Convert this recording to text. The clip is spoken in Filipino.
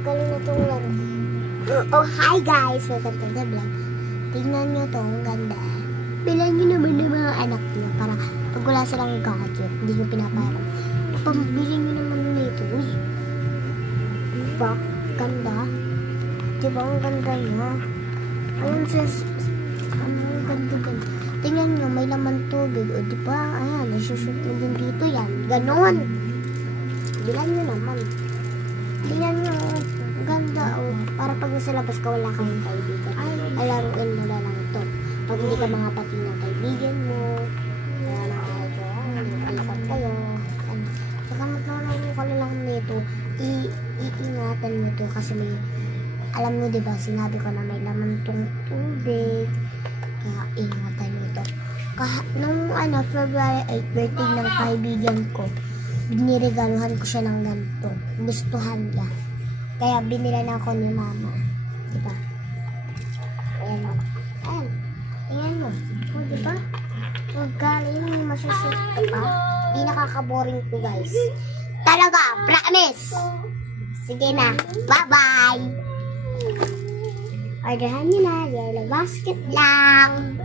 magaling na itong laro. Oh, hi guys! Welcome to the vlog. Tingnan nyo to, ang ganda. Bilan nyo naman ng mga anak nyo para pag wala silang gadget, hindi nyo pinapayaran. Pambili nyo naman nito. Uy! Diba? Ganda. Diba? Ang ganda niya. Ayun sis. Ang ganda-ganda. Tingnan nyo, may laman tubig. O diba? Ayan, nasushoot mo din dito yan. Ganon. Bilan nyo naman. Tingnan nyo. Ang ganda. O, para pag nasa labas ka, wala kang kaibigan. Alaruin mo na lang ito. Pag hindi ka mga pati ng kaibigan mo, wala na kayo, nagkalipat kayo. Saka maglalaro ka lang nito, iingatan mo ito kasi may, alam mo diba, sinabi ko na may laman tong tubig. Kaya ingatan mo ito. Nung February 8, birthday ng kaibigan ko, biniregaluhan ko siya ng ganito. Gustuhan niya. Kaya binila na ako ni mama. Diba? Ayan o. Ayan. Ayan mo. O, diba? Huwag galing, masushoot ka pa. Di nakaka-boring to, guys. Talaga, promise! Sige na. Bye-bye! Orderhan nyo na. Yellow basket lang.